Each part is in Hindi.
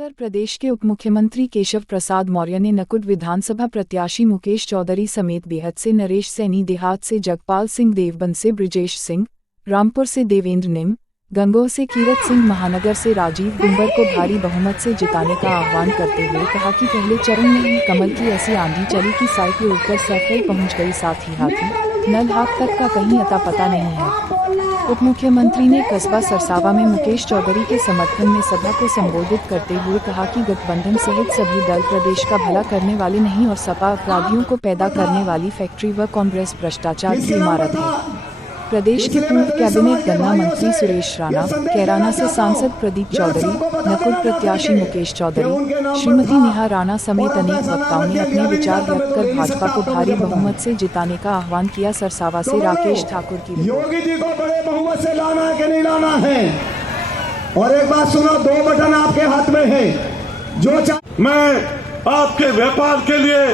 उत्तर प्रदेश के उप मुख्यमंत्री केशव प्रसाद मौर्य ने नकुट विधानसभा प्रत्याशी मुकेश चौधरी समेत बेहद से नरेश सैनी, देहात से जगपाल सिंह, देवबंद से ब्रिजेश सिंह, रामपुर से देवेंद्र निम, गंगोह से कीरत सिंह, महानगर से राजीव गुंबर को भारी बहुमत से जिताने का आह्वान करते हुए कहा कि पहले चरण में ही कमल की ऐसी आंधी चली कि साइकिल उड़कर सैफई पहुंच गई, साथ ही हाथी नल हाथ तक का कहीं अता पता नहीं है। उप मुख्यमंत्री ने कस्बा सरसावा में मुकेश चौधरी के समर्थन में सभा को संबोधित करते हुए कहा कि गठबंधन सहित सभी दल प्रदेश का भला करने वाले नहीं और सपा अपराधियों को पैदा करने वाली फैक्ट्री व कांग्रेस भ्रष्टाचार की इमारत है। प्रदेश के पूर्व कैबिनेट गन्ना मंत्री सुरेश राणा, कैराना से सांसद प्रदीप चौधरी, नकुल प्रत्याशी मुकेश चौधरी, श्रीमती नेहा राणा समेत अनेक वक्ताओं ने अपने विचार व्यक्त कर भाजपा को भारी बहुमत से जिताने का आह्वान किया। सरसावा से राकेश ठाकुर की योगी जी को बड़े बहुमत से लाना है कि नहीं लाना है? और एक बात सुनो, 2 बटन आपके हाथ में है, जो मैं आपके व्यापार के लिए,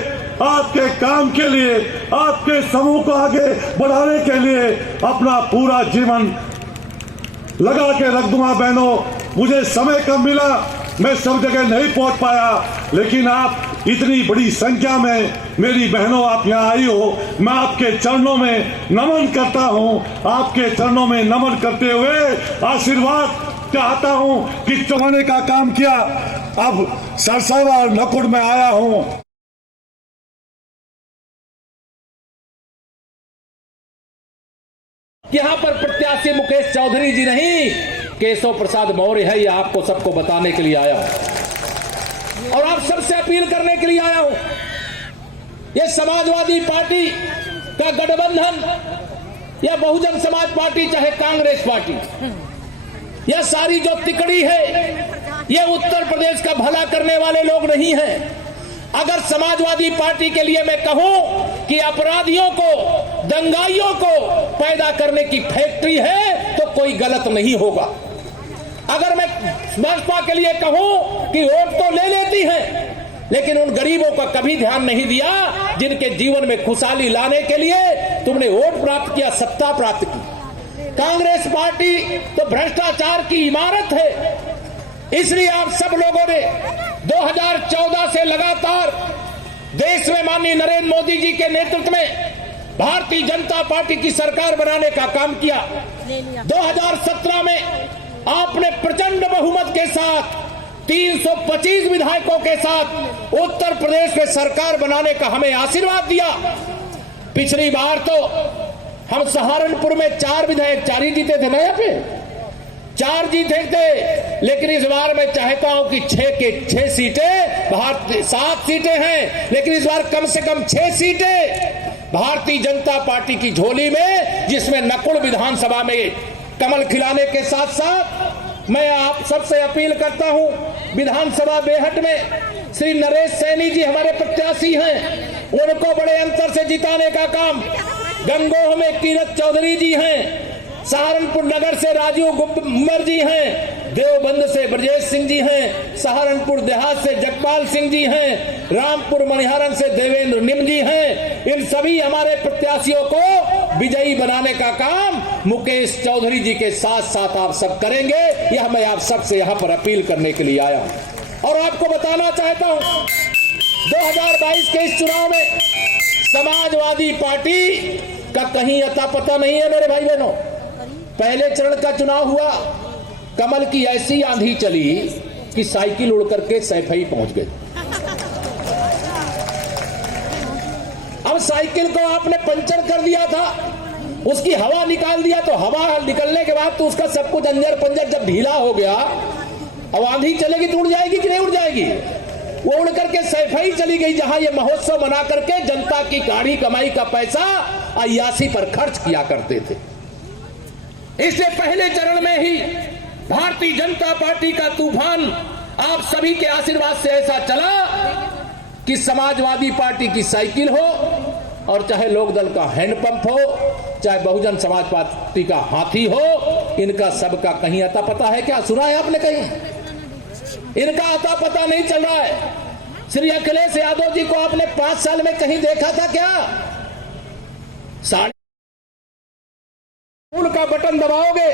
आपके काम के लिए, आपके समूह को आगे बढ़ाने के लिए अपना पूरा जीवन लगा के रख दूंगा। बहनों, मुझे समय कम मिला, मैं सब जगह नहीं पहुंच पाया, लेकिन आप इतनी बड़ी संख्या में मेरी बहनों आप यहाँ आई हो, मैं आपके चरणों में नमन करता हूँ। आपके चरणों में नमन करते हुए आशीर्वाद चाहता हूँ कि चौहाने का काम किया, अब सरसावा और नकुट में आया हूँ। यहाँ पर प्रत्याशी मुकेश चौधरी जी नहीं, केशव प्रसाद मौर्य है। ये आपको सबको बताने के लिए आया हूं और आप सबसे अपील करने के लिए आया हूं। ये समाजवादी पार्टी का गठबंधन या बहुजन समाज पार्टी चाहे कांग्रेस पार्टी, यह सारी जो तिकड़ी है, ये उत्तर प्रदेश का भला करने वाले लोग नहीं हैं। अगर समाजवादी पार्टी के लिए मैं कहूं कि अपराधियों को, दंगाइयों को पैदा करने की फैक्ट्री है तो कोई गलत नहीं होगा। अगर मैं भाजपा के लिए कहूं कि वोट तो ले लेती है, लेकिन उन गरीबों का कभी ध्यान नहीं दिया जिनके जीवन में खुशहाली लाने के लिए तुमने वोट प्राप्त किया, सत्ता प्राप्त की। कांग्रेस पार्टी तो भ्रष्टाचार की इमारत है। इसलिए आप सब लोगों ने 2014 से लगातार देश में माननीय नरेंद्र मोदी जी के नेतृत्व में भारतीय जनता पार्टी की सरकार बनाने का काम किया। 2017 में आपने प्रचंड बहुमत के साथ 325 विधायकों के साथ उत्तर प्रदेश में सरकार बनाने का हमें आशीर्वाद दिया। पिछली बार तो हम सहारनपुर में 4 विधायक, 4 ही जीते थे ना, यहाँ पे 4 जीते थे, लेकिन इस बार मैं चाहता हूं कि 6 के 6 सीटें, 7 सीटें हैं, लेकिन इस बार कम से कम 6 सीटें भारतीय जनता पार्टी की झोली में, जिसमें नकुल विधानसभा में कमल खिलाने के साथ साथ मैं आप सबसे अपील करता हूं, विधानसभा बेहट में श्री नरेश सैनी जी हमारे प्रत्याशी हैं, उनको बड़े अंतर से जिताने का काम, गंगोह में कीरत चौधरी जी हैं, सहारनपुर नगर से राजीव गुंबर जी हैं, देवबंद से ब्रजेश सिंह जी हैं, सहारनपुर देहात से जगपाल सिंह जी हैं, रामपुर मनिहारन से देवेंद्र निम जी हैं। इन सभी हमारे प्रत्याशियों को विजयी बनाने का काम मुकेश चौधरी जी के साथ साथ आप सब करेंगे। यह मैं आप सबसे यहाँ पर अपील करने के लिए आया हूँ और आपको बताना चाहता हूँ, 2022 के इस चुनाव में समाजवादी पार्टी का कहीं अता पता नहीं है। मेरे भाई बहनों, पहले चरण का चुनाव हुआ, कमल की ऐसी आंधी चली कि साइकिल उड़ करके सैफई पहुंच गई। अब साइकिल को आपने पंचर कर दिया था, उसकी हवा निकाल दिया, तो हवा निकलने के बाद तो उसका सब कुछ अंजर पंजर जब ढीला हो गया, अब आंधी चलेगी तो उड़ जाएगी कि नहीं उड़ जाएगी? वो उड़ करके सैफई चली गई, जहां ये महोत्सव मना करके जनता की गाड़ी कमाई का पैसा अय्यासी पर खर्च किया करते थे। इससे पहले चरण में ही भारतीय जनता पार्टी का तूफान आप सभी के आशीर्वाद से ऐसा चला कि समाजवादी पार्टी की साइकिल हो और चाहे लोकदल का हैंडपंप हो, चाहे बहुजन समाज पार्टी का हाथी हो, इनका सबका कहीं अता पता है क्या? सुना है आपने कहीं? इनका अता पता नहीं चल रहा है। श्री अखिलेश यादव जी को आपने 5 साल में कहीं देखा था क्या? का बटन दबाओगे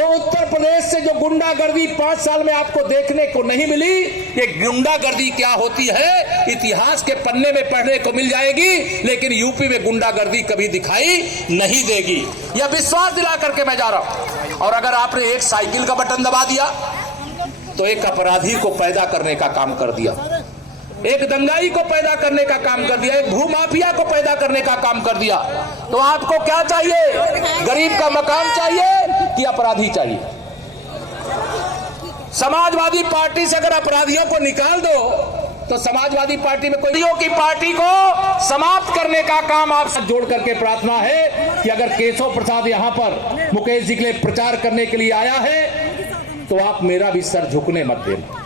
तो उत्तर प्रदेश से जो गुंडागर्दी 5 साल में आपको देखने को नहीं मिली, ये गुंडागर्दी क्या होती है इतिहास के पन्ने में पढ़ने को मिल जाएगी, लेकिन यूपी में गुंडागर्दी कभी दिखाई नहीं देगी। यह विश्वास दिला करके मैं जा रहा हूं। और अगर आपने एक साइकिल का बटन दबा दिया तो एक अपराधी को पैदा करने का काम कर दिया, एक दंगाई को पैदा करने का काम कर दिया, एक भूमाफिया को पैदा करने का काम कर दिया। तो आपको क्या चाहिए? गरीब का मकान चाहिए कि अपराधी चाहिए? समाजवादी पार्टी से अगर अपराधियों को निकाल दो तो समाजवादी पार्टी में कोई की पार्टी को समाप्त करने का काम आप साथ जोड़ करके प्रार्थना है कि अगर केशव प्रसाद यहां पर मुकेश जी के लिए प्रचार करने के लिए आया है तो आप मेरा भी सर झुकने मत देना।